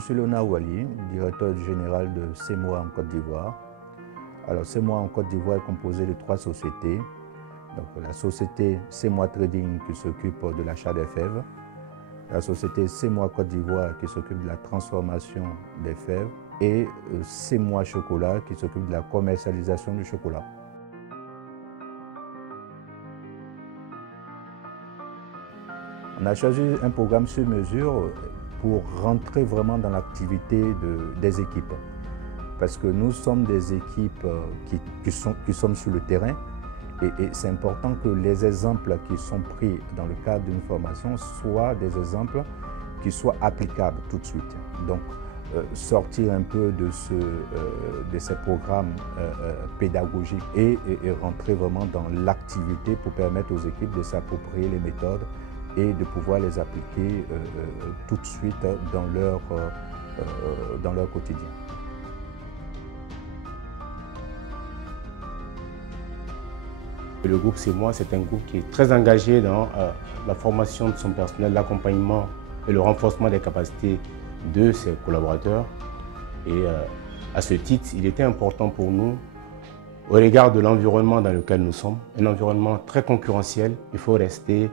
suis Léonard Wali, directeur général de CEMOA en Côte d'Ivoire. Alors CEMOA en Côte d'Ivoire est composé de 3 sociétés. Donc, la société CEMOA Trading qui s'occupe de l'achat des fèves, la société CEMOA Côte d'Ivoire qui s'occupe de la transformation des fèves et CEMOA Chocolat qui s'occupe de la commercialisation du chocolat. On a choisi un programme sur mesure pour rentrer vraiment dans l'activité des équipes. Parce que nous sommes des équipes qui sommes sur le terrain et c'est important que les exemples qui sont pris dans le cadre d'une formation soient des exemples qui soient applicables tout de suite. Donc, sortir un peu de ces programmes pédagogiques et rentrer vraiment dans l'activité pour permettre aux équipes de s'approprier les méthodes et de pouvoir les appliquer tout de suite dans leur quotidien. Le groupe CEMOA, c'est un groupe qui est très engagé dans la formation de son personnel, l'accompagnement et le renforcement des capacités de ses collaborateurs. Et à ce titre, il était important pour nous, au regard de l'environnement dans lequel nous sommes, un environnement très concurrentiel, il faut rester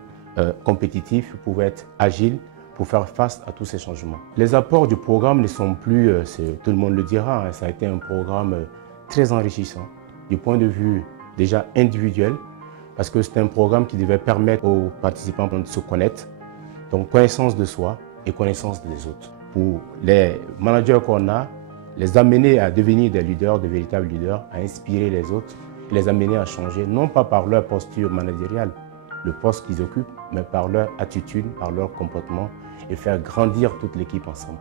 compétitif, il faut être agile pour faire face à tous ces changements. Les apports du programme ne sont plus, tout le monde le dira, ça a été un programme très enrichissant du point de vue déjà individuel, parce que c'est un programme qui devait permettre aux participants de se connaître, donc connaissance de soi et connaissance des autres. Pour les managers qu'on a, les amener à devenir des leaders, de véritables leaders, à inspirer les autres, et les amener à changer, non pas par leur posture managériale, le poste qu'ils occupent, mais par leur attitude, par leur comportement, et faire grandir toute l'équipe ensemble.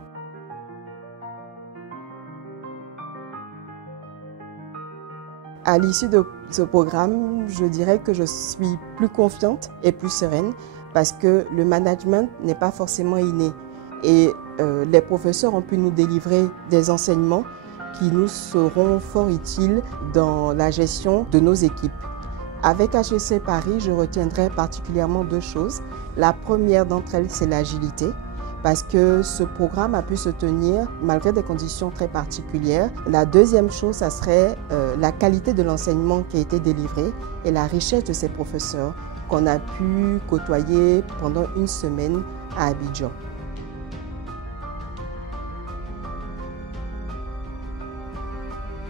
À l'issue de ce programme, je dirais que je suis plus confiante et plus sereine parce que le management n'est pas forcément inné. Et les professeurs ont pu nous délivrer des enseignements qui nous seront fort utiles dans la gestion de nos équipes. Avec HEC Paris, je retiendrai particulièrement 2 choses. La première d'entre elles, c'est l'agilité, parce que ce programme a pu se tenir malgré des conditions très particulières. La deuxième chose, ça serait la qualité de l'enseignement qui a été délivré et la richesse de ces professeurs qu'on a pu côtoyer pendant une semaine à Abidjan.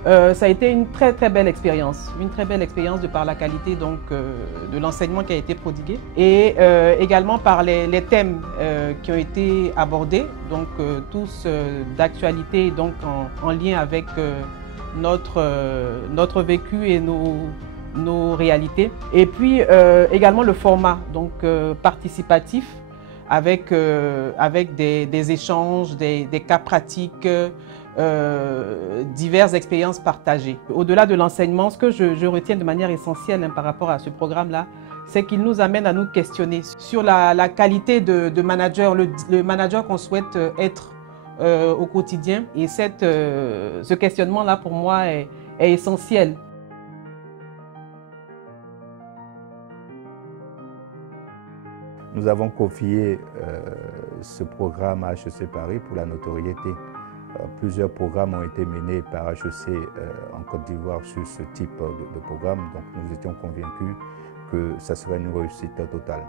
Ça a été une très belle expérience, de par la qualité donc, de l'enseignement qui a été prodigué et également par les thèmes qui ont été abordés, donc tous d'actualité, donc en lien avec notre vécu et nos réalités. Et puis également le format donc participatif avec des échanges, des cas pratiques, diverses expériences partagées. Au-delà de l'enseignement, ce que je retiens de manière essentielle par rapport à ce programme-là, c'est qu'il nous amène à nous questionner sur la qualité de manager, le manager qu'on souhaite être au quotidien. Et ce questionnement-là, pour moi, est essentiel. Nous avons confié ce programme à HEC Paris pour la notoriété. Plusieurs programmes ont été menés par HEC en Côte d'Ivoire sur ce type de programme, donc nous étions convaincus que ça serait une réussite totale.